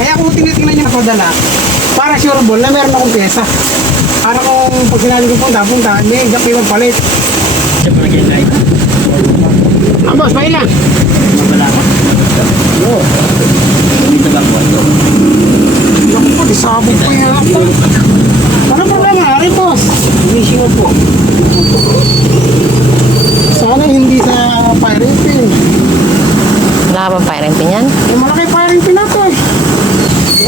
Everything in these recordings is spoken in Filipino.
Kaya kung tinitingnan nyo na padala, para sure ball na meron akong pyesa. Para kung pag sinabi ko punta, may magpalit. Siya pa lagay na ito. Boss, pahin lang. Mabala ko. Oo. Dito ba po ito? Naku po, disabog po yan ako. Ano problema na rin, boss? Inisin mo po. Sana hindi sa firing pin. Wala ka bang firing pin yan? May malaki firing pin ako eh.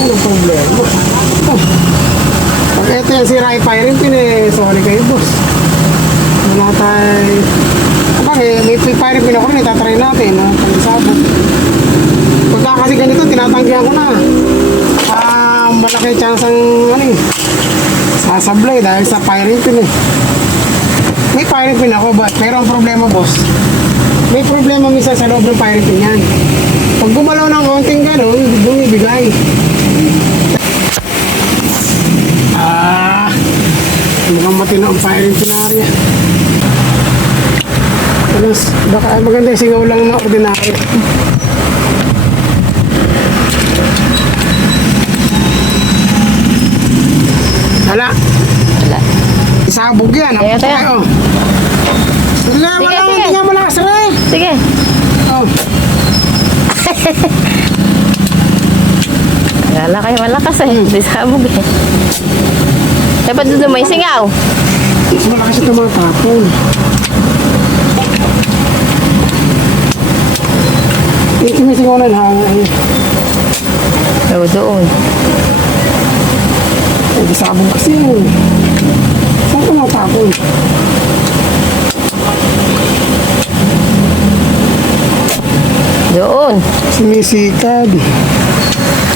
Ano problema? Pag ito yung sira yung firing pin eh, sorry kayo, boss. Wala tayo. May firing pin ako rin, itatry natin. Pag-isabog. Pagka kasi ganito, tinatanggihan ko na. Malaki chance ang sasablay dahil sa firing pin eh. May firing pin ako, pero ang problema, boss, may problema minsan sa loob ng firing pin yan. Pag gumalaw ng konting gano'n, bumibigay. Mukhang matino ang firing pin area. Tapos, baka maganda yung singaw lang na ordinary. Hala. Wala. Isabog yan. Kaya tayo. Wala, Sige, wala. sige. Hindi nga malakas rin. Sige. Oh. Wala kayo malakas eh. Di sabog eh. Dapat doon may singaw. Mas malakas ito mga tapon. Ito may singaw na lang. Oo, doon. Hindi sabog kasi yun. Saan ito mga tapon? Doon. Sinisikad.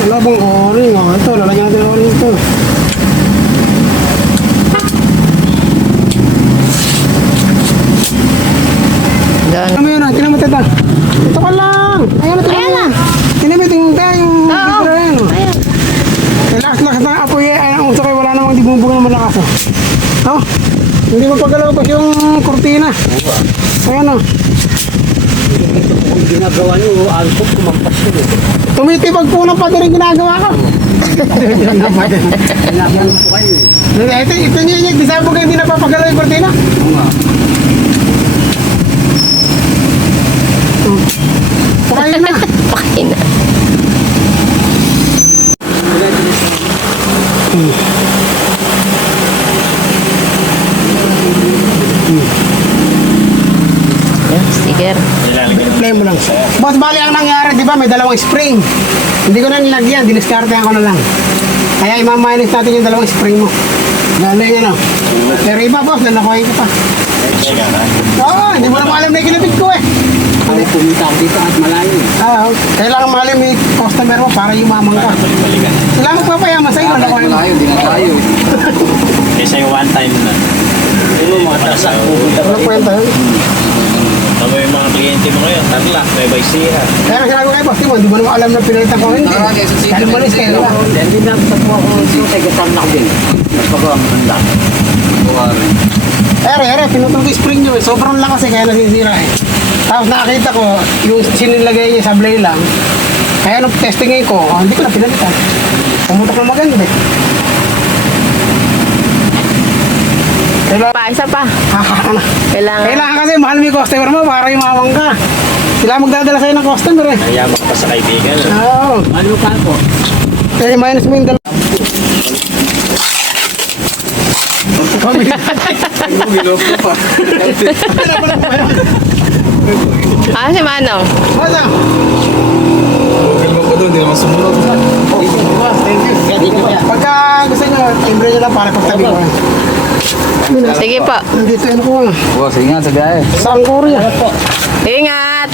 Wala bang o-ring? Ito, lalagyan natin o-ring ito. Doon. Ano yun? Tinan mo teta. Ito ka lang. Ayan na. Ayan na. Tinan mo yung Oo. picture yan. Ayan. Lakas na apoy. Ayan ang uso kayo. Wala namang dibubog na malakas. Oh. Hindi mo pagalaw pa yung kurtina. Ayan o. Kung ginagawa niyo, alcohol, kumampas yun eh. Tumitibag po ng pati rin ginagawa ko. Ginagawa po kayo eh. Ito niya. Di sabi ko hindi napapagalaw yung kurtina. Oo nga. Pakain na. Pakain na. Ayan, sticker. Play mo lang. Boss, bali ang nangyari, di ba? May dalawang spring. Hindi ko na nilagyan, diniskartehan ko na lang. Kaya imamainit natin yung dalawang spring mo. Galing ano. Pero iba, boss, nanakuhin ko pa. Oo, hindi mo na alam na ikinabit ko eh. Ako pumunta ako dito at malayo eh. Kailangan malam yung customer mo para yumaman ka. Kailangan magpapayaman sa'yo, nanakuhin mo. Malayo, di na tayo. Kesa yung one time na. Ano mga tasak pupunta Ano kwenta yun? Tama yung mga kliyente mo ngayon, Tarlac, may Baisiha. Kaya sinabi ko kayo, boss, hindi mo naman alam na pinalitan ko hindi. Kaya malis kayo lang. Hindi na po ako dito kay Tarlac din. Mas pagawa mo tanda. Ere, pinutol ko yung spring nyo eh. Sobrang lakas eh, kaya nasisira eh. Tapos nakakita ko, yung sinilagay niya sablay lang. Kaya nung testingin ko, hindi ko na pinalitan. Pumutok na maganda eh. Pa, isa pa. Kailangan. Kailangan kasi mahal mo yung customer mo para yumawang ka. Sila magdadala sa'yo ng customer eh. Kaya mo pa sa kaibigan. Oo. Ano ka po? Kaya minus mo yung dalawa. Bilog ko pa. Ah, si Manong. Masa? Okay mo ko doon, di naman sumunod. Thank you. Pagka gusto nyo, timbre nyo lang para pagtabi ko. Sige po. Nandito yun ko nga. Sige nga, sa biyahe. Saan Korea? Ingat.